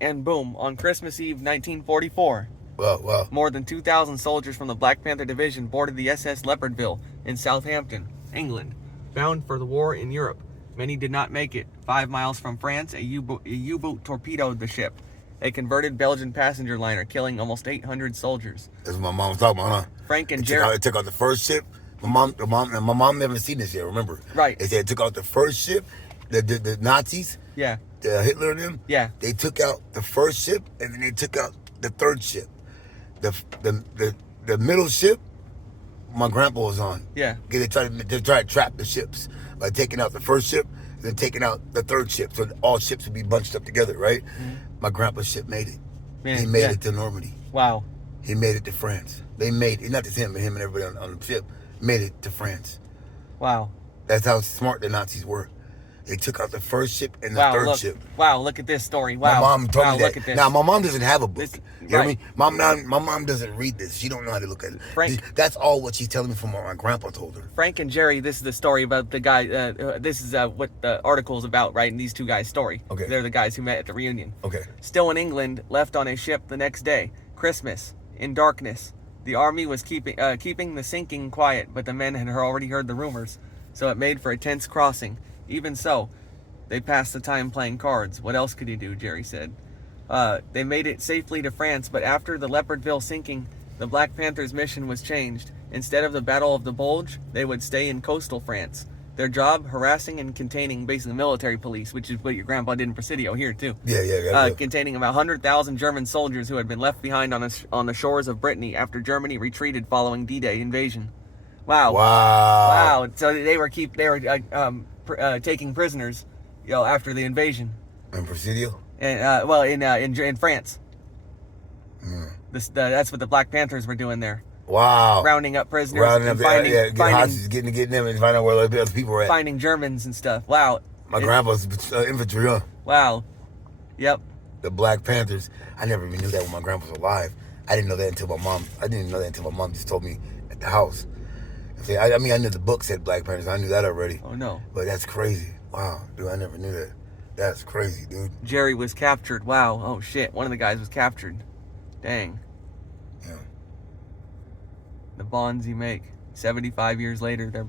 And boom, on Christmas Eve 1944, Wow. more than 2,000 soldiers from the Black Panther Division boarded the SS Leopardville in Southampton, England, bound for the war in Europe. Many did not make it. 5 miles from France, a U-boat torpedoed the ship, a converted Belgian passenger liner, killing almost 800 soldiers. That's what my mom was talking about, huh? Frank and Jerry. It took out the first ship. My mom never seen this yet. Remember? Right. They said it took out the first ship. The Nazis. Yeah. Hitler and them. Yeah. They took out the first ship, and then they took out the third ship. The middle ship, my grandpa was on. Yeah. Because they tried to trap the ships by taking out the first ship, and then taking out the third ship, so all ships would be bunched up together, right? Mm-hmm. My grandpa's ship made it. Man, he made it to Normandy. Wow. He made it to France. They made it, not just him, but him and everybody on the ship made it to France. Wow. That's how smart the Nazis were. They took out the first ship and the third ship. Wow, look at this story. Wow. My mom told me that. Look at this. Now, my mom doesn't have a book. You hear me? My mom doesn't read this. She don't know how to look at it. That's all what she's telling me from what my grandpa told her. Frank and Jerry, this is the story about the guy. This is what the article is about, right? And these two guys' story. Okay. They're the guys who met at the reunion. Okay. Still in England, left on a ship the next day. Christmas, in darkness. The army was keeping the sinking quiet, but the men had already heard the rumors, so it made for a tense crossing. Even so, they passed the time playing cards. What else could you do, Jerry said. They made it safely to France, but after the Leopardville sinking, the Black Panthers' mission was changed. Instead of the Battle of the Bulge, they would stay in coastal France. Their job, harassing and containing basically military police, which is what your grandpa did in Presidio here, too. Yeah. Containing about 100,000 German soldiers who had been left behind on the shores of Brittany after Germany retreated following D-Day invasion. Wow. So they were taking prisoners, after the invasion. In Presidio? And in France. That's what the Black Panthers were doing there. Wow. Rounding up prisoners. Getting them and finding out where the other people were at. Finding Germans and stuff. Wow. My grandpa's infantry, huh? Wow. Yep. The Black Panthers. I never even knew that when my grandpa was alive. I didn't know that until my mom just told me at the house. I knew the book said Black Panthers. I knew that already. Oh, no. But that's crazy. Wow. Dude, I never knew that. That's crazy, dude. Jerry was captured. Wow. Oh, shit. One of the guys was captured. Dang. Yeah. The bonds you make 75 years later, they're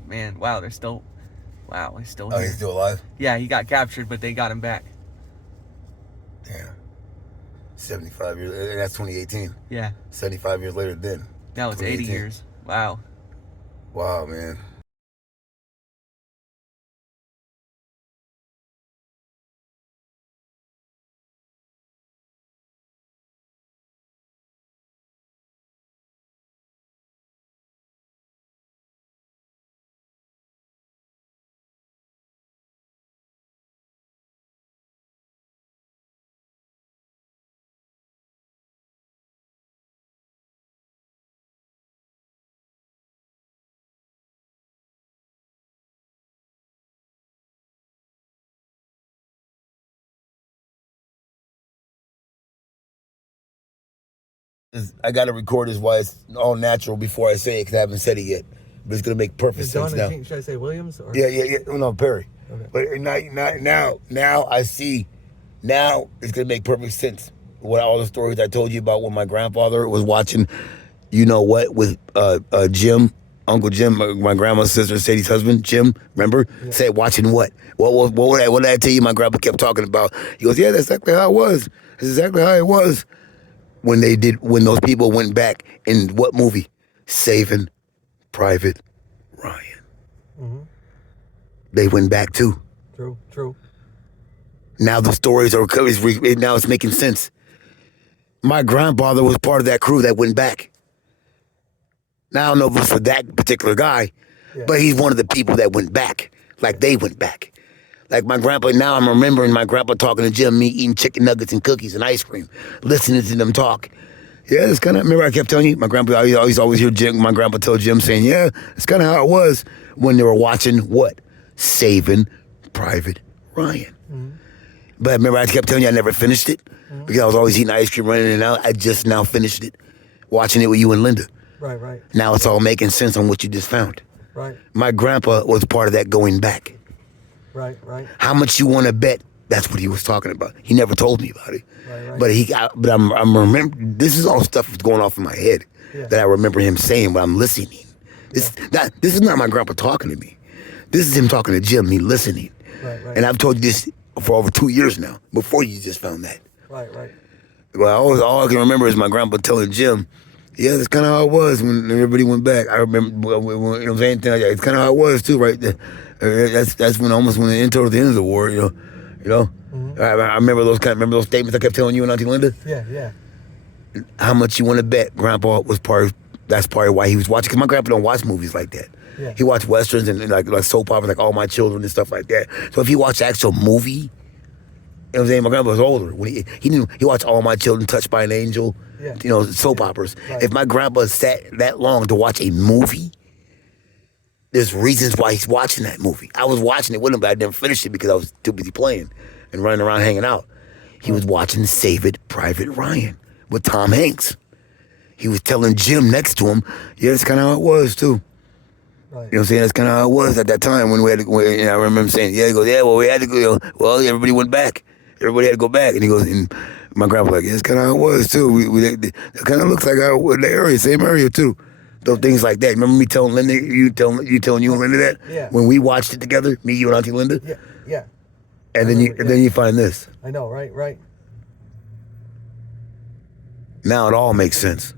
still here. Oh, he's still alive? Yeah, he got captured, but they got him back. Damn. 75 years, and that's 2018. Yeah. 75 years later then. Now it's 80 years. Wow. Wow, man. I got to record this while it's all natural before I say it because I haven't said it yet. But it's going to make perfect sense now. Should I say Williams? Or? Yeah. No, Perry. Okay. But now I see. Now it's going to make perfect sense. What all the stories I told you about when my grandfather was watching, with Jim, Uncle Jim, my grandma's sister, Sadie's husband, Jim, remember? Yeah. Said watching what? What did I tell you my grandpa kept talking about? He goes, yeah, that's exactly how it was. That's exactly how it was. When those people went back in what movie? Saving Private Ryan. Mm-hmm. They went back too. True. Now the stories now it's making sense. My grandfather was part of that crew that went back. Now I don't know if it was for that particular guy, but he's one of the people that went back. Like they went back. Like my grandpa, now I'm remembering my grandpa talking to Jim, me eating chicken nuggets and cookies and ice cream, listening to them talk. Yeah, it's kind of, remember I kept telling you, my grandpa, I always hear my grandpa tell Jim saying, yeah, it's kind of how it was when they were watching what? Saving Private Ryan. Mm-hmm. But remember I kept telling you I never finished it because I was always eating ice cream running in and out. I just now finished it, watching it with you and Linda. Right. Now it's all making sense on what you just found. Right. My grandpa was part of that going back. Right. How much you want to bet That's what he was talking about. He never told me about it. Right. But I'm remember. This is all stuff that's going off in my head that I remember him saying when I'm listening. This is not my grandpa talking to me. This is him talking to Jim, me listening. Right. And I've told you this for over 2 years now, before you just found that. Right. Well, all I can remember is my grandpa telling Jim, yeah, that's kind of how it was when everybody went back. I remember, you know what I'm saying? It's kind of how it was, too, right there. That's when almost when it towards the end of the war, you know. Mm-hmm. I remember those statements I kept telling you and Auntie Linda. Yeah. How much you want to bet Grandpa was that's part of why he was watching, because my grandpa don't watch movies like that. Yeah. He watched westerns and like soap operas, like All My Children and stuff like that. So if he watched the actual movie, you know what I'm saying? My grandpa was older. When he knew, he watched All My Children, Touched by an Angel, you know, soap operas. Right. If my grandpa sat that long to watch a movie, there's reasons why he's watching that movie. I was watching it with him, but I didn't finish it because I was too busy playing and running around hanging out. He was watching Save It, Private Ryan with Tom Hanks. He was telling Jim next to him, yeah, that's kind of how it was, too. Right. You know what I'm saying? That's kind of how it was at that time when we had to go. And I remember him saying, yeah, he goes, yeah, well, we had to go. You know, well, everybody went back. Everybody had to go back. And he goes, and my grandpa like, yeah, that's kind of how it was, too. It kind of looks like the area, same area, too. Those things like that. Remember me telling Linda, you telling you and Linda that? Yeah. When we watched it together, me, you, and Auntie Linda? Yeah. And then you find this. I know, right. Now it all makes sense.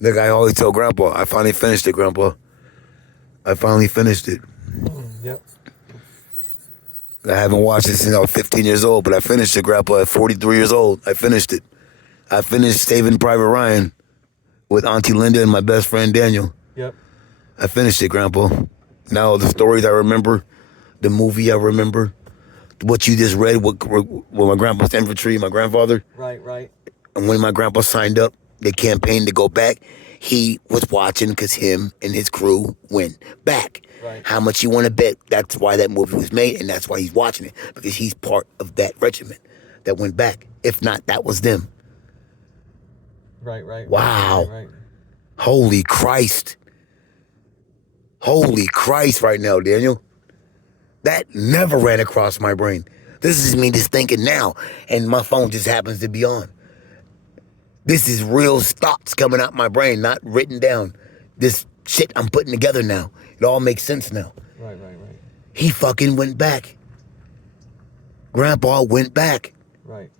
Like I always tell Grandpa, I finally finished it, Grandpa. I finally finished it. Yep. I haven't watched it since I was 15 years old, but I finished it, Grandpa, at 43 years old. I finished it. I finished Saving Private Ryan with Auntie Linda and my best friend Daniel. Yep. I finished it, Grandpa. Now the stories I remember, the movie I remember, what you just read, what my grandpa's infantry, my grandfather. Right. And when my grandpa signed up, the campaign to go back, he was watching because him and his crew went back. Right. How much you want to bet? That's why that movie was made, and that's why he's watching it, because he's part of that regiment that went back. If not, that was them. Right. Wow. Right. Holy Christ. Holy Christ right now, Daniel. That never ran across my brain. This is me just thinking now, and my phone just happens to be on. This is real thoughts coming out my brain, not written down. This shit I'm putting together now. It all makes sense now. Right. He fucking went back. Grandpa went back. Right.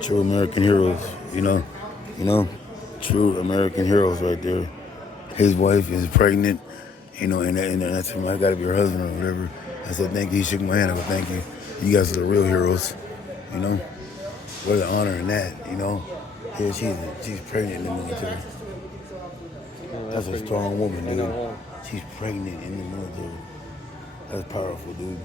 True American heroes, you know, true American heroes right there. His wife is pregnant, you know, and that's him. I gotta be her husband or whatever. I said, thank you. He shook my hand. I go, thank you. You guys are the real heroes, you know. What an honor in that, you know. Yeah, she's pregnant in the military. That's a strong woman, dude. She's pregnant in the military. That's powerful, dude.